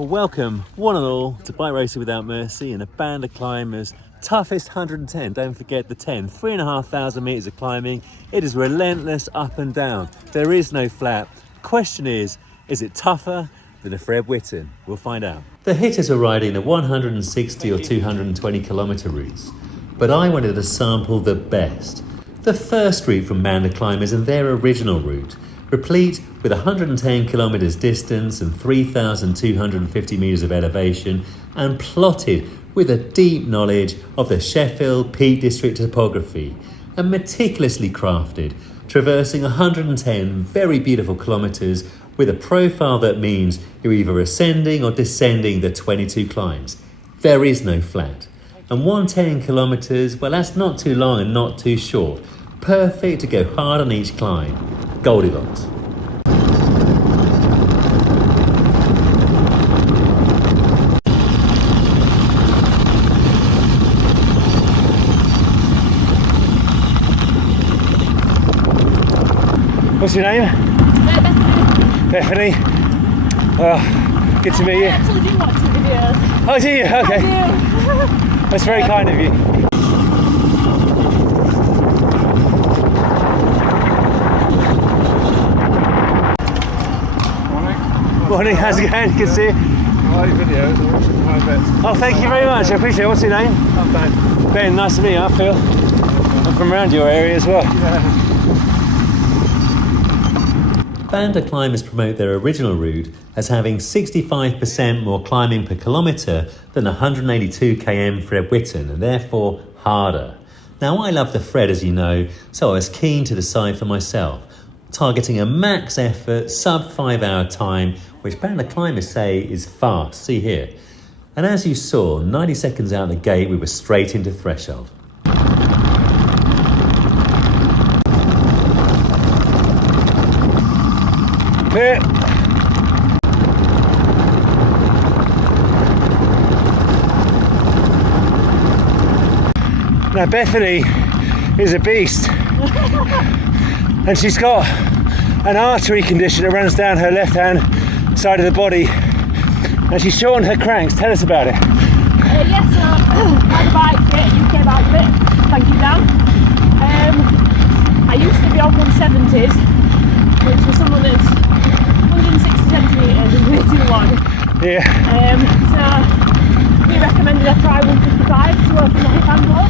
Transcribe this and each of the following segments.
Well, welcome one and all to Bike Racing Without Mercy and a band of climbers. Toughest 110, don't forget the 10. 3,500 metres of climbing. It is relentless up and down. There is no flat. Question is it tougher than a Fred Whitton? We'll find out. The hitters are riding the 160 or 220 kilometre routes, but I wanted to sample the best. The first route from band of climbers and their original route, replete with 110 kilometres distance and 3,250 metres of elevation, and plotted with a deep knowledge of the Sheffield Peak District topography, and meticulously crafted, traversing 110 very beautiful kilometres with a profile that means you're either ascending or descending the 22 climbs. There is no flat. And 110 kilometres, well, that's not too long and not too short. Perfect to go hard on each climb. Goldilocks. What's your name? Bethany. Well, good to meet you. I actually do watch the videos. Oh, do you? Okay. I do. That's very kind of you. Morning, how's it going? Good to see you. I like videos, I watch my bits. Oh, thank you very much, I appreciate it. What's your name? I'm Ben. Ben, nice to meet you, I feel. I'm from around your area as well. Band of climbers promote their original route as having 65% more climbing per kilometre than 182 km Fred Whitton, and therefore harder. Now, I love the Fred, as you know, so I was keen to decide for myself, targeting a max effort, sub 5 hour time, which band of climbers say is fast, see here. And as you saw, 90 seconds out the gate, we were straight into threshold. Here. Now Bethany is a beast and she's got an artery condition that runs down her left hand side of the body and she's shortened her cranks. Tell us about it. Yes, I had a bike at UK Bike Fit, thank you Dan. I used to be on 170s, which for someone that's 160 centimetres is way too long. Yeah. So he recommended I try 155 to work on my hip and more.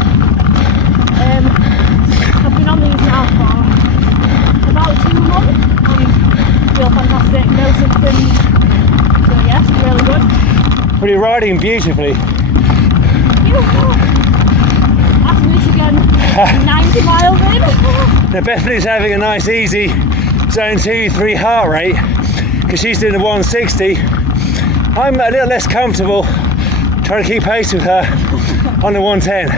I've been on these now for about 2 months and feel fantastic, no symptoms. So yes, really good. Well, you're riding beautifully. After Michigan, 90 miles in. Now Bethany's having a nice easy zone 2-3 heart rate because she's doing the 160. I'm a little less comfortable trying to keep pace with her on the 110.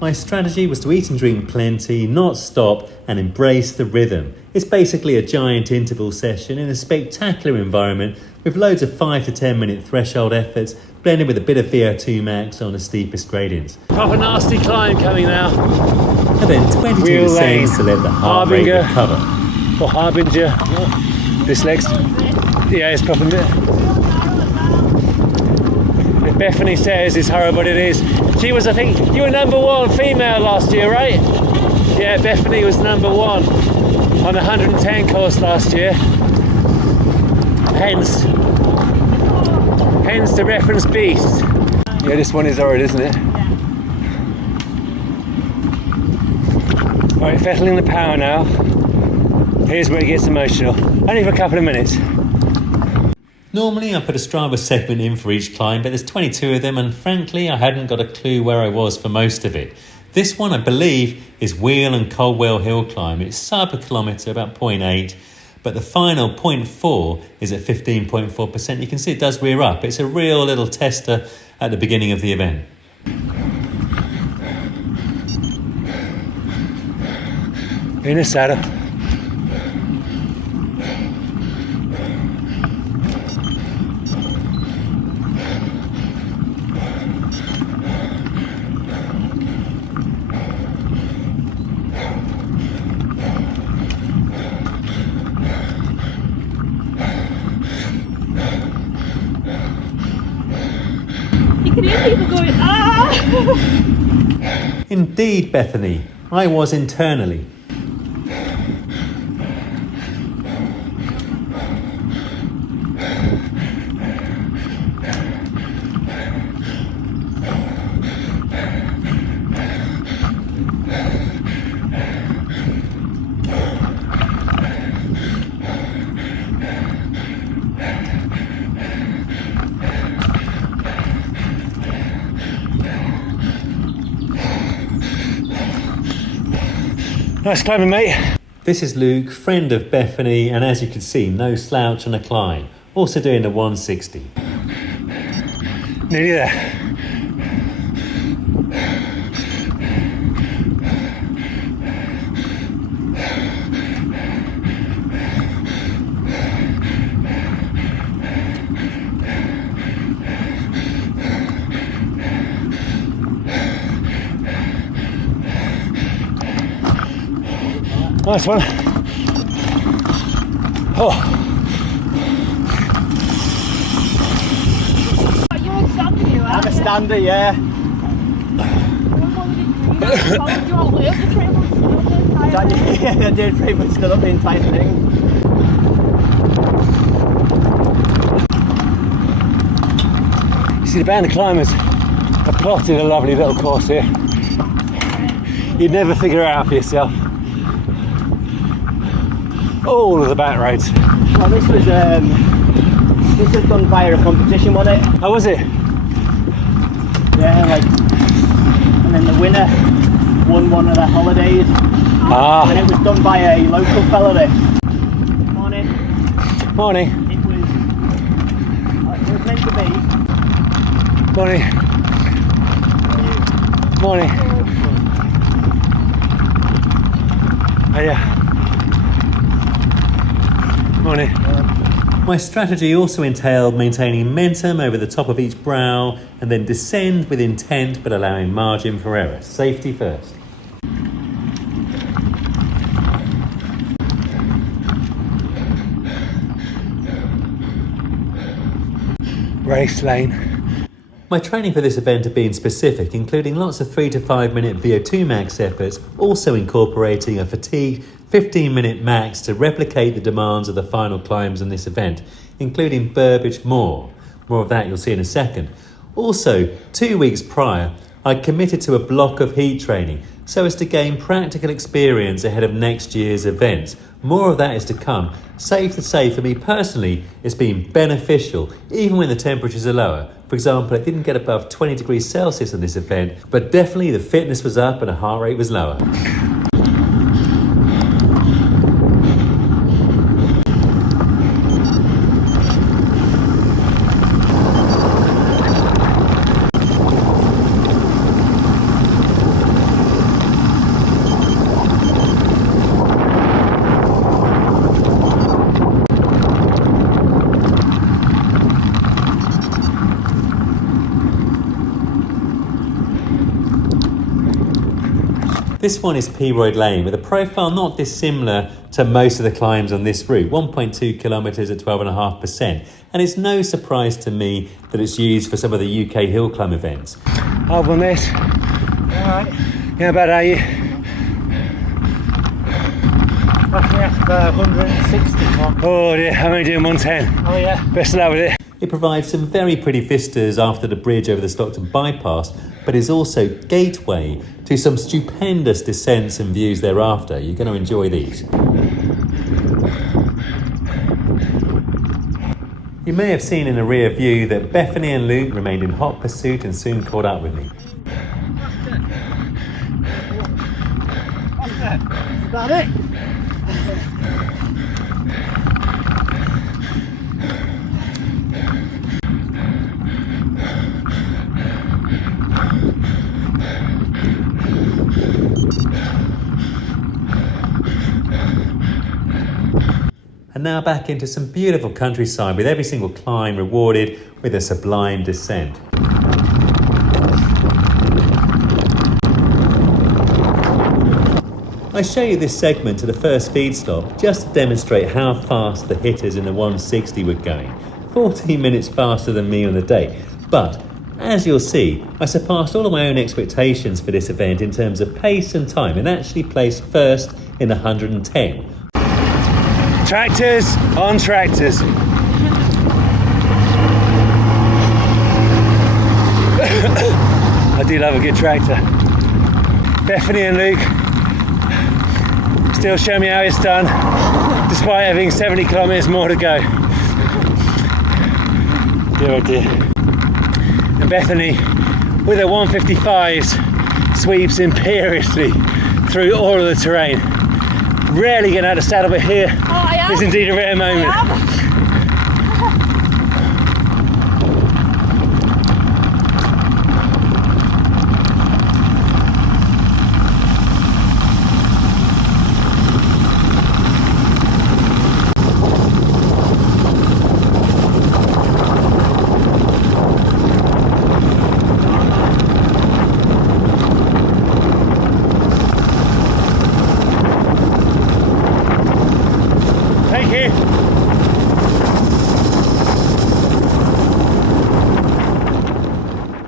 My strategy was to eat and drink plenty, not stop, and embrace the rhythm. It's basically a giant interval session in a spectacular environment with loads of 5 to 10 minute threshold efforts blended with a bit of VO2 max on the steepest gradients. Proper nasty climb coming now. And then 22 Wheel descents lane, to let the heart rate Harbinger. recover. Or Harbinger. This leg's, yeah, it's proper. If Bethany says it's horrible, it is. She was, I think, you were #1 female last year, right? Yeah, Bethany was #1 on the 110 course last year. Hence the reference beast. Yeah, this one is horrid, isn't it? Alright, fettling the power now. Here's where it gets emotional. Only for a couple of minutes. Normally I put a Strava segment in for each climb, but there's 22 of them and frankly I hadn't got a clue where I was for most of it. This one I believe is Wheel and Coldwell Hill climb. It's sub a kilometre, about 0.8, but the final 0.4 is at 15.4%. You can see it does rear up. It's a real little tester at the beginning of the event. In the saddle. can hear people going, ah! Indeed, Bethany, I was internally. Nice climbing, mate. This is Luke, friend of Bethany, and as you can see, no slouch on the climb. Also doing the 160. Nearly there. Nice one. Oh, You're a stander, you are. I'm a stander, yeah. How would you outlive the trail? I did pretty much stood up the entire thing. you see the band of climbers have plotted a lovely little course here. You'd never figure it out for yourself. All of the back roads. Well, this was done via a competition, wasn't it? Oh, was it? Yeah, like, and then the winner won one of the holidays. Ah. And it was done by a local fella. This morning. Morning. It was meant to be. Morning. Morning. Oh, yeah. Morning. My strategy also entailed maintaining momentum over the top of each brow and then descend with intent but allowing margin for error. Safety first. Race lane. My training for this event had been specific, including lots of 3 to 5 minute VO2 max efforts, also incorporating a fatigue 15-minute max to replicate the demands of the final climbs on this event, including Burbage More. More of that you'll see in a second. Also, 2 weeks prior, I committed to a block of heat training so as to gain practical experience ahead of next year's events. More of that is to come. Safe to say, for me personally, it's been beneficial, even when the temperatures are lower. For example, I didn't get above 20 degrees Celsius on this event, but definitely the fitness was up and the heart rate was lower. This one is P-Royd Lane with a profile not dissimilar to most of the climbs on this route, 1.2 kilometres at 12.5%. And it's no surprise to me that it's used for some of the UK hill climb events. I've on this. Alright. Yeah, about are you? Roughly at 160. Oh dear, I'm only doing 110. Oh yeah. Best of luck with it. It provides some very pretty vistas after the bridge over the Stockton bypass, but is also gateway to some stupendous descents and views thereafter. You're going to enjoy these. You may have seen in the rear view that Bethany and Luke remained in hot pursuit and soon caught up with me. Is that it? And now back into some beautiful countryside with every single climb rewarded with a sublime descent. I show you this segment to the first feed stop just to demonstrate how fast the hitters in the 160 were going. 14 minutes faster than me on the day. But As you'll see, I surpassed all of my own expectations for this event in terms of pace and time and actually placed first in the 110. Tractors on tractors. I do love a good tractor. Bethany and Luke still show me how it's done, despite having 70 kilometres more to go. Dear oh dear. And Bethany, with her 155s, sweeps imperiously through all of the terrain. Rarely getting out of the saddle, but here is indeed a rare moment.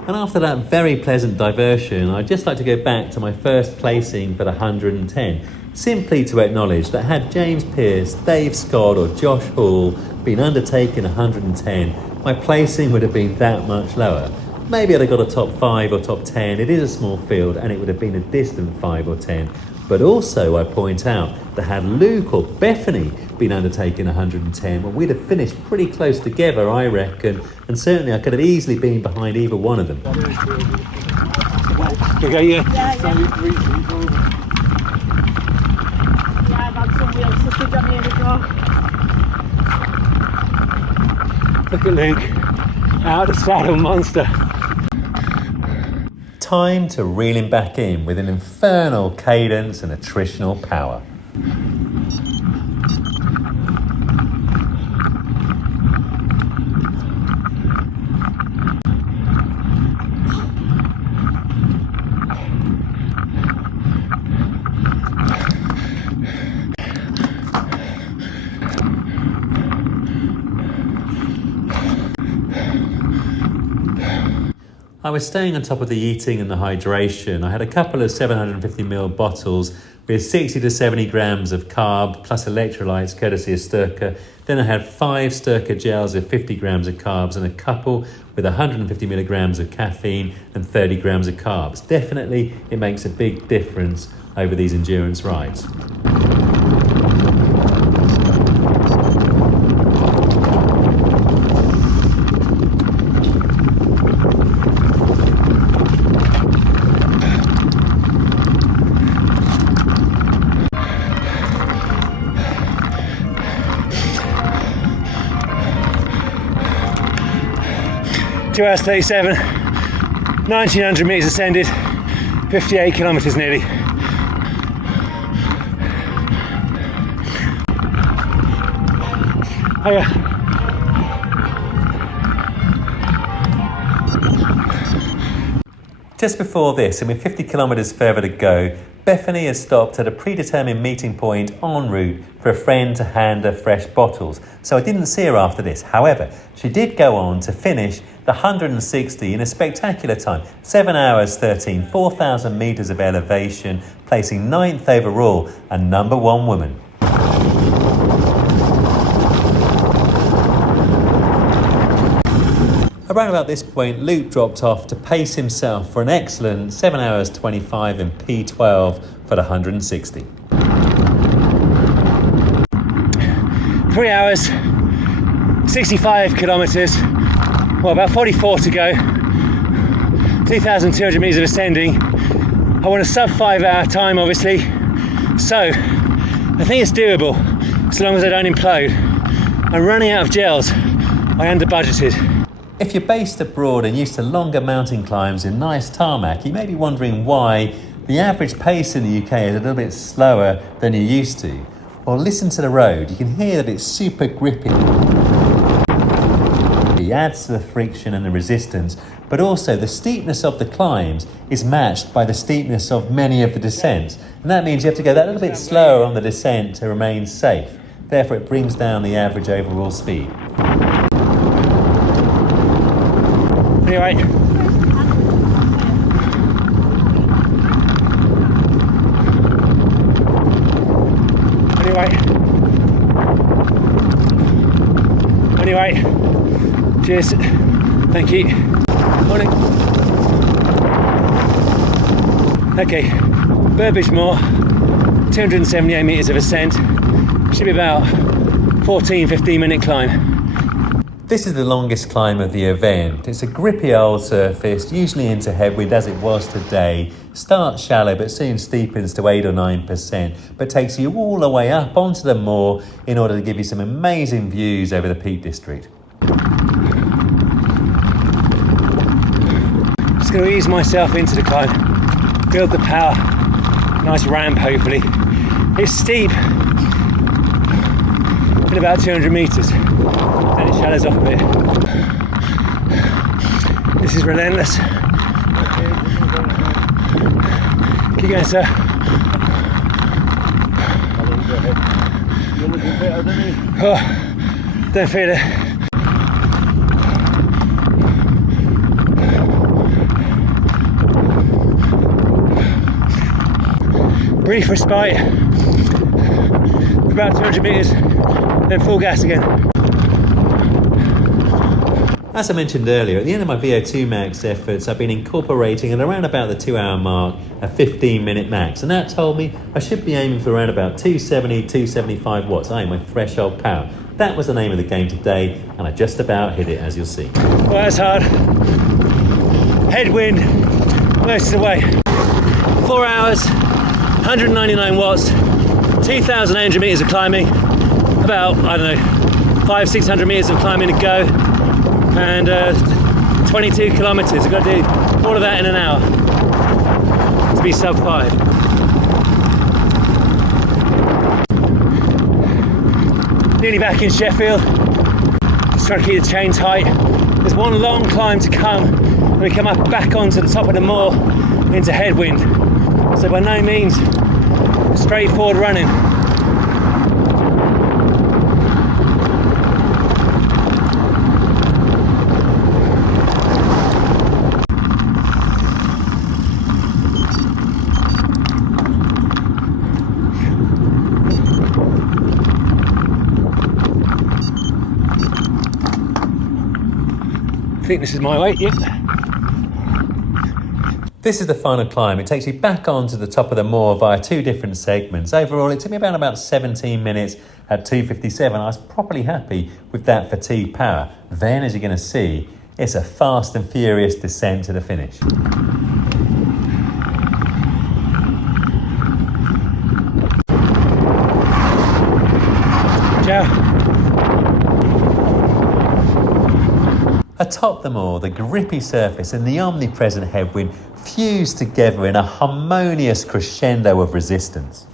And after that very pleasant diversion, I'd just like to go back to my first placing for the 110, simply to acknowledge that had James Pearce, Dave Scott or Josh Hall been undertaking 110, my placing would have been that much lower. Maybe I'd have got a top 5 or top 10, it is a small field and it would have been a distant 5 or 10. But also I point out that had Luke or Bethany been undertaking 110, well, we'd have finished pretty close together, I reckon, and certainly I could have easily been behind either one of them. Okay, yeah. Yeah, I've had some real sausage on here as well. Look at Luke, out of the saddle monster. Time to reel him back in with an infernal cadence and attritional power. I was staying on top of the eating and the hydration. I had a couple of 750ml bottles with 60 to 70 grams of carb plus electrolytes courtesy of Sturka. Then I had 5 Sturka gels with 50 grams of carbs and a couple with 150 milligrams of caffeine and 30 grams of carbs. Definitely it makes a big difference over these endurance rides. 2 hours 37, 1900 metres ascended, 58 kilometres nearly. Hiya. Just before this, and with 50 kilometres further to go, Bethany has stopped at a predetermined meeting point en route for a friend to hand her fresh bottles. So I didn't see her after this. However, she did go on to finish the 160 in a spectacular time. 7 hours 13, 4,000 metres of elevation, placing 9th overall and number 1 woman. Around about this point, Luke dropped off to pace himself for an excellent 7 hours 25 in P12 for the 160. 3 hours, 65 kilometres, well, about 44 to go, 2,200 metres of ascending. I want a sub 5 hour time, obviously, so I think it's doable so long as I don't implode. I'm running out of gels. I under budgeted. If you're based abroad and used to longer mountain climbs in nice tarmac, you may be wondering why the average pace in the UK is a little bit slower than you're used to. Well, listen to the road. You can hear that it's super grippy. It adds to the friction and the resistance, but also the steepness of the climbs is matched by the steepness of many of the descents. And that means you have to go that little bit slower on the descent to remain safe. Therefore, it brings down the average overall speed. Anyway, Great. Cheers. Thank you. Morning. Okay, Burbage Moor, 278 metres of ascent. Should be about 15 minute climb. This is the longest climb of the event. It's a grippy old surface, usually into headwind as it was today. Starts shallow but soon steepens to 8 or 9%, but takes you all the way up onto the moor in order to give you some amazing views over the Peak District. Just going to ease myself into the climb, build the power. Nice ramp, hopefully. It's steep in about 200 metres, then it shallows off a bit. This is relentless. Keep going, sir. You're looking better than me. Oh, don't feel it. Brief respite for about 200 metres, then full gas again. As I mentioned earlier, at the end of my VO2 max efforts, I've been incorporating at around about the 2 hour mark a 15-minute max, and that told me I should be aiming for around about 270, 275 watts, i.e. my threshold power. That was the name of the game today, and I just about hit it, as you'll see. Well, that's hard. Headwind most of the way. 4 hours, 199 watts, 2,800 metres of climbing, about, I don't know, 500-600 metres of climbing to go, and 22 kilometres. I've got to do all of that in an hour to be sub 5. Nearly back in Sheffield, just trying to keep the chain tight. There's one long climb to come when we come up back onto the top of the moor into headwind. So by no means straightforward running. I think this is my weight, yep. This is the final climb. It takes you back onto the top of the moor via 2 different segments. Overall, it took me about 17 minutes at 2:57. I was properly happy with that fatigue power. Then, as you're going to see, it's a fast and furious descent to the finish. Ciao. Atop them all, the grippy surface and the omnipresent headwind fuse together in a harmonious crescendo of resistance.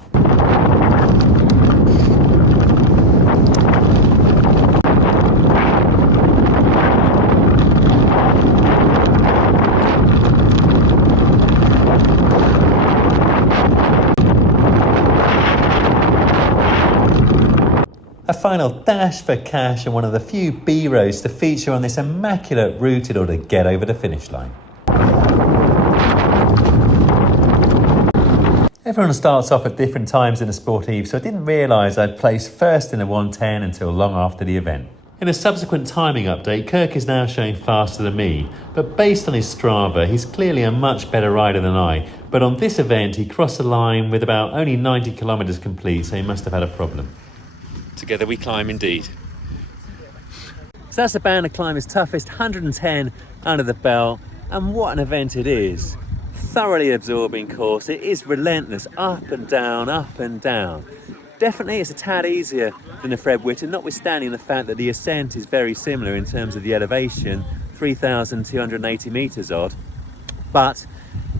A final dash for cash and one of the few B-roads to feature on this immaculate route in order to get over the finish line. Everyone starts off at different times in the Sportive, so I didn't realise I'd placed first in the 110 until long after the event. In a subsequent timing update, Kirk is now showing faster than me, but based on his Strava, he's clearly a much better rider than I. But on this event, he crossed the line with about only 90 kilometres complete, so he must have had a problem. Together we climb indeed. So that's the Band of Climbers' toughest 110 under the belt, and what an event it is. Thoroughly absorbing course. It is relentless, up and down, up and down. Definitely it's a tad easier than the Fred Whitton, notwithstanding the fact that the ascent is very similar in terms of the elevation, 3,280 metres odd. But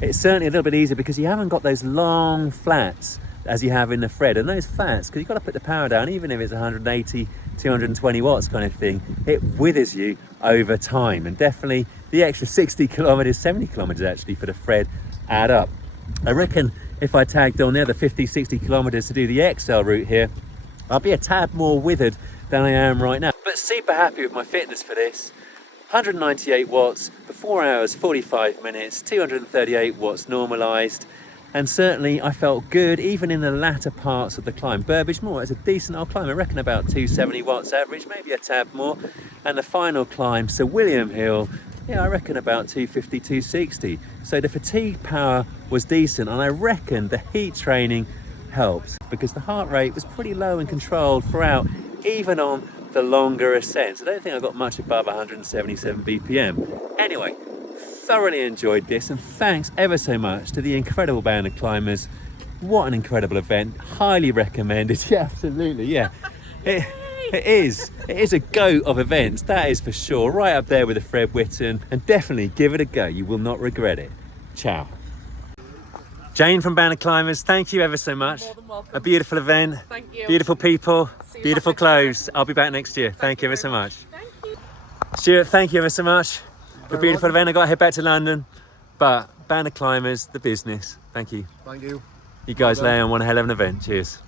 it's certainly a little bit easier because you haven't got those long flats as you have in the Fred, and those flats, because you've got to put the power down, even if it's 180, 220 watts kind of thing, it withers you over time. And definitely the extra 60 kilometers, 70 kilometers actually for the Fred add up. I reckon if I tagged on the other 50, 60 kilometers to do the XL route here, I'll be a tad more withered than I am right now. But super happy with my fitness for this. 198 watts for 4 hours, 45 minutes, 238 watts normalized. And certainly I felt good even in the latter parts of the climb. Burbage Moor is a decent old climb, I reckon about 270 watts average, maybe a tad more. And the final climb, Sir William Hill, yeah, I reckon about 250, 260. So the fatigue power was decent, and I reckon the heat training helped because the heart rate was pretty low and controlled throughout, even on the longer ascents. I don't think I got much above 177 BPM. Anyway, thoroughly enjoyed this, and thanks ever so much to the incredible band of climbers. What an incredible event, highly recommended. Yeah, absolutely, yeah. It is a go of events, that is for sure. Right up there with the Fred Whitton, and definitely give it a go, you will not regret it. Ciao. Jane from Band of Climbers, thank you ever so much. More than welcome. A beautiful event, Thank you. beautiful people, See you beautiful back next clothes. I'll be back next year. Thank you ever so much. Thank you. Stuart, thank you ever so much. A beautiful event. I got to head back to London, but Band of Climbers, the business. Thank you. Thank you. You guys lay on one hell of an event. Cheers.